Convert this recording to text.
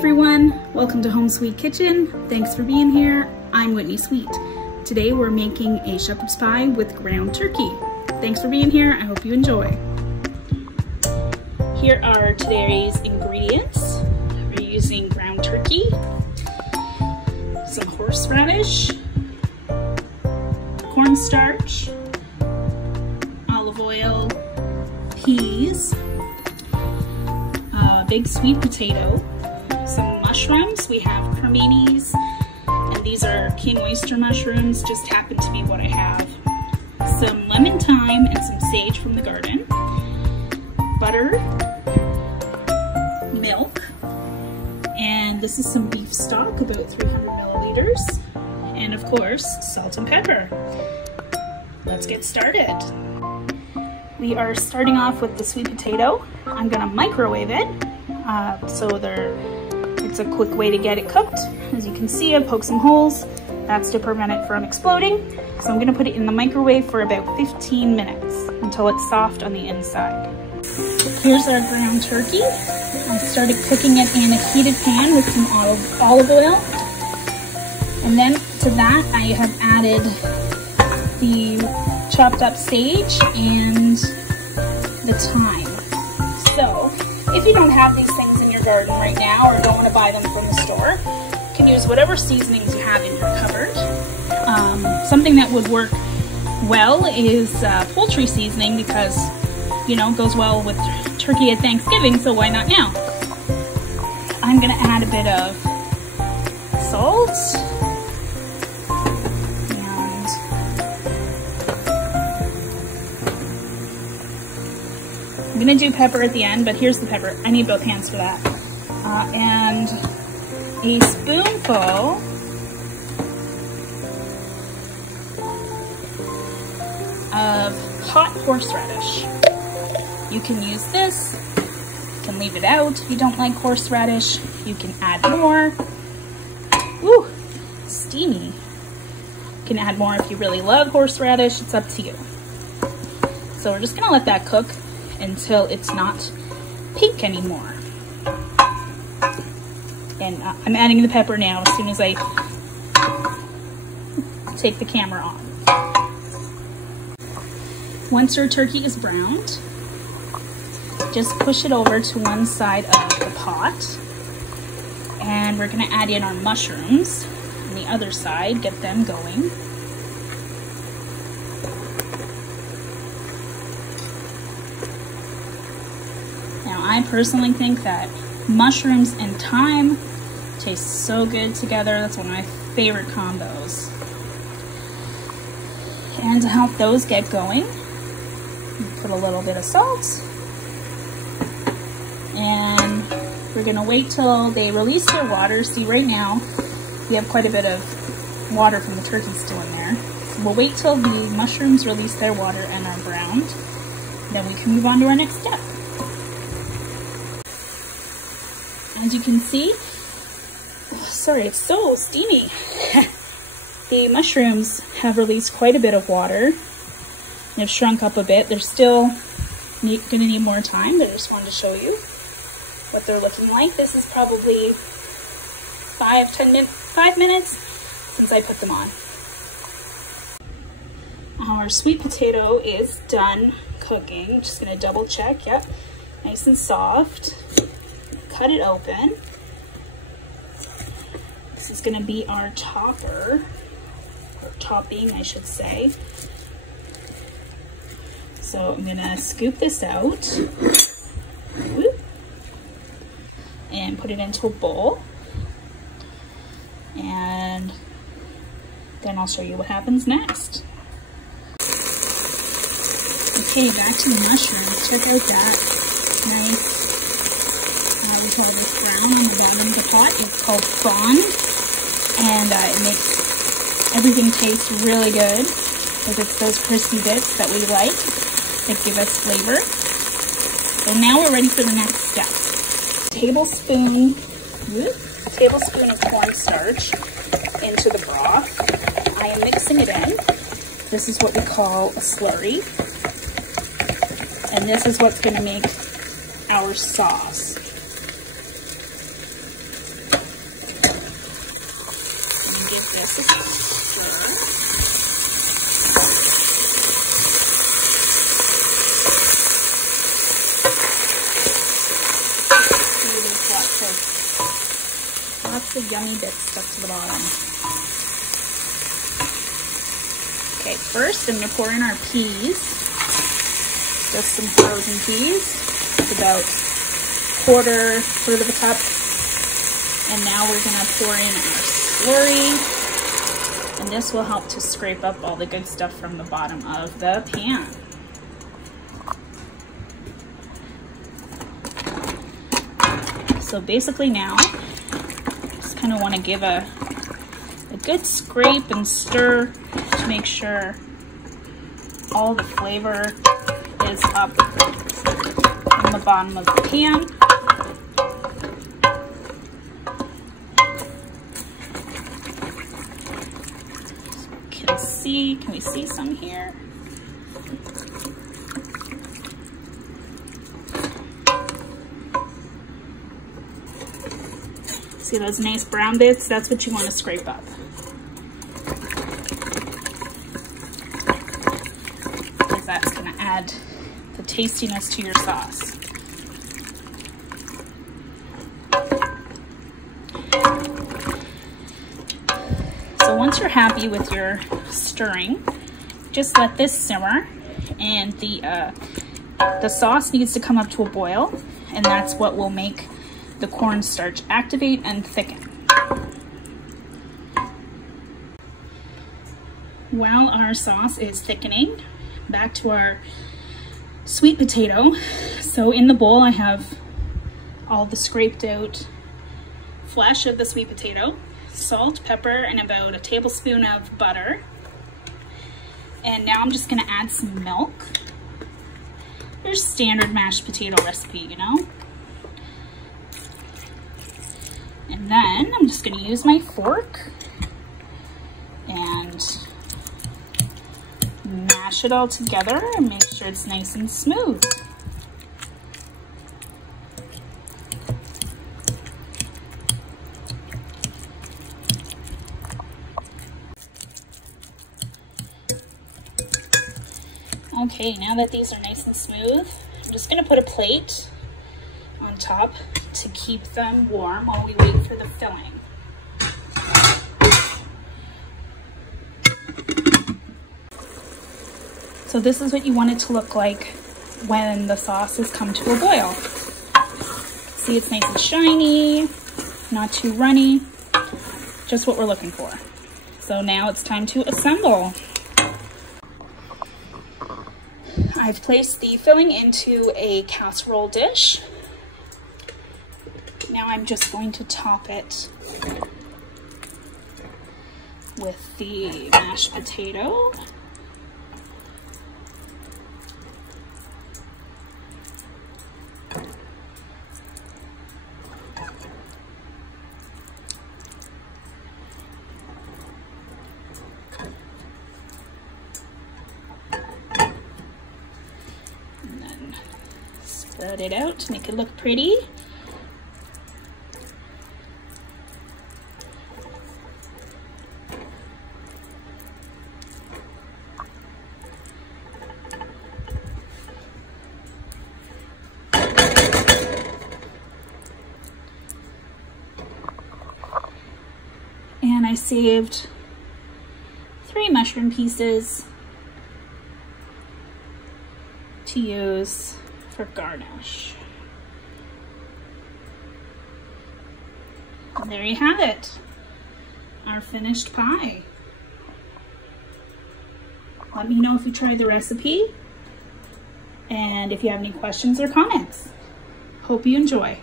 everyone, welcome to Home Sweet Kitchen. Thanks for being here. I'm Whitney Sweet. Today we're making a shepherd's pie with ground turkey. Thanks for being here. I hope you enjoy. Here are today's ingredients. We're using ground turkey, some horseradish, cornstarch, olive oil, peas, a big sweet potato, some mushrooms. We have creminis, and these are king oyster mushrooms, just happen to be what I have. Some lemon thyme and some sage from the garden, butter, milk, and this is some beef stock, about 300 milliliters, and of course, salt and pepper. Let's get started. We are starting off with the sweet potato. I'm gonna microwave it, it's a quick way to get it cooked. As you can see, I've poked some holes. That's to prevent it from exploding. So I'm gonna put it in the microwave for about 15 minutes until it's soft on the inside. Here's our ground turkey. I started cooking it in a heated pan with some olive oil. And then to that, I have added the chopped up sage and the thyme. So if you don't have these things in your garden right now or don't want to buy them from the store, you can use whatever seasonings you have in your cupboard. Something that would work well is poultry seasoning, because you know, it goes well with turkey at Thanksgiving, so why not now? I'm gonna add a bit of salt and I'm gonna do pepper at the end, but here's the pepper. I need both hands for that. And a spoonful of hot horseradish. You can use this, you can leave it out if you don't like horseradish, you can add more. Woo, steamy. You can add more if you really love horseradish, it's up to you. So we're just gonna let that cook until it's not pink anymore. And I'm adding the pepper now as soon as I take the camera on. Once your turkey is browned, just push it over to one side of the pot, and we're gonna add in our mushrooms on the other side, get them going. Now, I personally think that mushrooms and thyme taste so good together. That's one of my favorite combos. And to help those get going, put a little bit of salt, and we're gonna wait till they release their water. See, right now we have quite a bit of water from the turkey still in there. So we'll wait till the mushrooms release their water and are browned. Then we can move on to our next step. As you can see, sorry, it's so steamy. The mushrooms have released quite a bit of water. They've shrunk up a bit. They're still gonna need more time, but I just wanted to show you what they're looking like. This is probably 5 minutes since I put them on. Our sweet potato is done cooking. Just gonna double check, yep, nice and soft. Cut it open. This is gonna be our topper, or topping, I should say. So I'm gonna scoop this out. Whoop, and put it into a bowl. And then I'll show you what happens next. Okay, back to the mushrooms. Check out that nice, we call this brown on the bottom of the pot. It's called prawn, and it makes everything taste really good because it's those crispy bits that we like that give us flavor. So now we're ready for the next step. Tablespoon of cornstarch into the broth. I am mixing it in. This is what we call a slurry. And this is what's going to make our sauce. just a stir. Lots of yummy bits stuck to the bottom. Okay, first I'm going to pour in our peas. Just some frozen peas. It's about third of a cup. And now we're going to pour in our slurry. And this will help to scrape up all the good stuff from the bottom of the pan. So basically now, just kind of want to give a good scrape and stir to make sure all the flavor is up from the bottom of the pan. Can we see some here? See those nice brown bits? That's what you want to scrape up. Because that's going to add the tastiness to your sauce. So once you're happy with your stirring, just let this simmer, and the sauce needs to come up to a boil, and that's what will make the cornstarch activate and thicken. While our sauce is thickening, back to our sweet potato. So in the bowl I have all the scraped out flesh of the sweet potato, salt, pepper, and about a tablespoon of butter. And now I'm just gonna add some milk. Your standard mashed potato recipe, you know? And then I'm just gonna use my fork and mash it all together and make sure it's nice and smooth. Okay, now that these are nice and smooth, I'm just gonna put a plate on top to keep them warm while we wait for the filling. So this is what you want it to look like when the sauce has come to a boil. See, it's nice and shiny, not too runny, just what we're looking for. So now it's time to assemble. I've placed the filling into a casserole dish. Now I'm just going to top it with the mashed potato. And then spread it out to make it look pretty. And I saved 3 mushroom pieces to use for garnish. And there you have it, our finished pie. Let me know if you tried the recipe and if you have any questions or comments. Hope you enjoy.